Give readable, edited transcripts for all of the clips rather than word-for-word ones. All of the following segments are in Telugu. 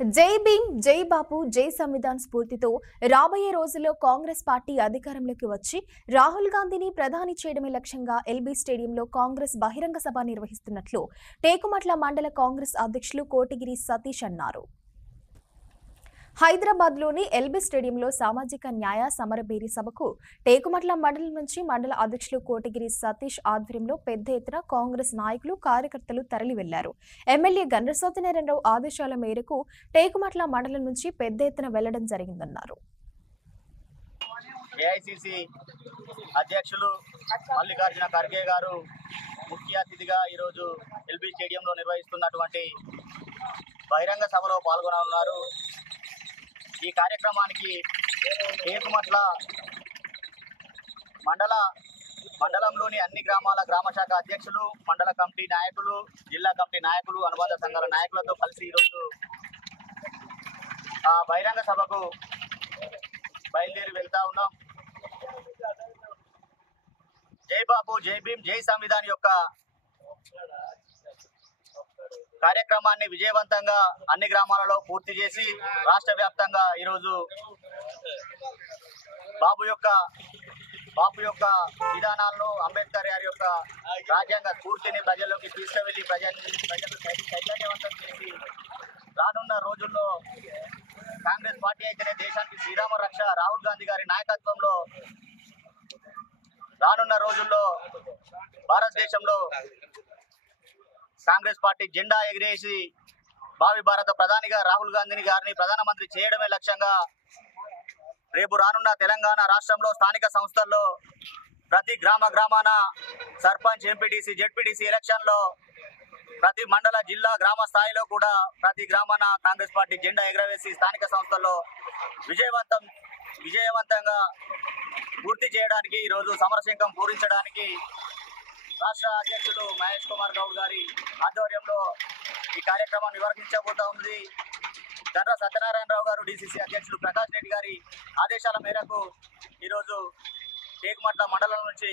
జై భీమ్, జై బాపు, జై సంవిధాన్ స్ఫూర్తితో రాబోయే రోజుల్లో కాంగ్రెస్ పార్టీ అధికారంలోకి వచ్చి రాహుల్ గాంధీని ప్రధాని చేయడమే లక్ష్యంగా ఎల్బీ స్టేడియంలో కాంగ్రెస్ బహిరంగ సభ నిర్వహిస్తున్నట్లు టేకుమట్ల మండల కాంగ్రెస్ అధ్యక్షులు కోటగిరి సతీష్ అన్నారు. హైదరాబాద్లోని ఎల్బీ స్టేడియంలో సామాజిక న్యాయ సమరభేరి సభకు టేకుమట్ల మండలం నుంచి మండల అధ్యక్షులు కోటగిరి సతీష్ ఆధ్వర్యంలో పెద్ద ఎత్తున కాంగ్రెస్ నాయకులు, కార్యకర్తలు తరలి వెళ్లారు. ఎమ్మెల్యే గండ్ర సత్యనారాయణరావు ఆదేశాల మేరకు టేకుమట్ల మండలం నుంచి పెద్ద ఎత్తున వెళ్లడం జరిగిందన్నారు. ఏఐసిసి అధ్యక్షులు మల్లికార్జున ఖర్గే గారు ముఖ్య అతిథిగా ఈరోజు ఎల్బీ స్టేడియంలో నిర్వహిస్తున్నటువంటి బహిరంగ సభలో పాల్గొననున్నారు. ఈ కార్యక్రమానికి టేకుమట్ల మండలంలోని అన్ని గ్రామాల గ్రామశాఖ అధ్యక్షులు, మండల కమిటీ నాయకులు, జిల్లా కమిటీ నాయకులు, అనుబంధ సంఘాల నాయకులతో కలిసి ఈరోజు ఆ బహిరంగ సభకు బయలుదేరి వెళ్తా ఉన్నాం. జై బాపు, జై భీమ్, జై సంవిధాన్ యొక్క కార్యక్రమాన్ని విజయవంతంగా అన్ని గ్రామాలలో పూర్తి చేసి రాష్ట్ర వ్యాప్తంగా ఈరోజు బాపు యొక్క విధానాలను, అంబేద్కర్ గారి యొక్క రాజ్యాంగ స్ఫూర్తిని ప్రజల్లోకి తీసుకువెళ్లి ప్రజలు చైతన్యవంతం చేసి రానున్న రోజుల్లో కాంగ్రెస్ పార్టీ అయితేనే దేశానికి శ్రీరామ రక్ష, రాహుల్ గాంధీ గారి నాయకత్వంలో రానున్న రోజుల్లో భారతదేశంలో కాంగ్రెస్ పార్టీ జెండా ఎగిరేసి భావి భారత ప్రధానిగా రాహుల్ గాంధీ గారిని ప్రధానమంత్రి చేయడమే లక్ష్యంగా రేపు రానున్న తెలంగాణ రాష్ట్రంలో స్థానిక సంస్థల్లో ప్రతి గ్రామాన సర్పంచ్, ఎంపీటీసీ, జెడ్పీటీసీ ఎలక్షన్లో ప్రతి మండల, జిల్లా, గ్రామ స్థాయిలో కూడా ప్రతి గ్రామాన కాంగ్రెస్ పార్టీ జెండా ఎగరవేసి స్థానిక సంస్థల్లో విజయవంతంగా పూర్తి చేయడానికి ఈరోజు సమరశంఖం పూరించడానికి రాష్ట్ర అధ్యక్షులు మహేష్ కుమార్ గౌడ్ గారి ఆధ్వర్యంలో ఈ కార్యక్రమం నిర్వహించబోతా ఉంది. గండ్ర సత్యనారాయణరావు గారు, డిసిసి అధ్యక్షులు ప్రకాష్ రెడ్డి గారి ఆదేశాల మేరకు ఈరోజు టేకుమట్ల మండలం నుంచి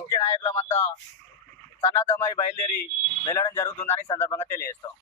ముఖ్య నాయకులమంతా సన్నద్ధమై బయలుదేరి వెళ్లడం జరుగుతుందని సందర్భంగా తెలియజేస్తాం.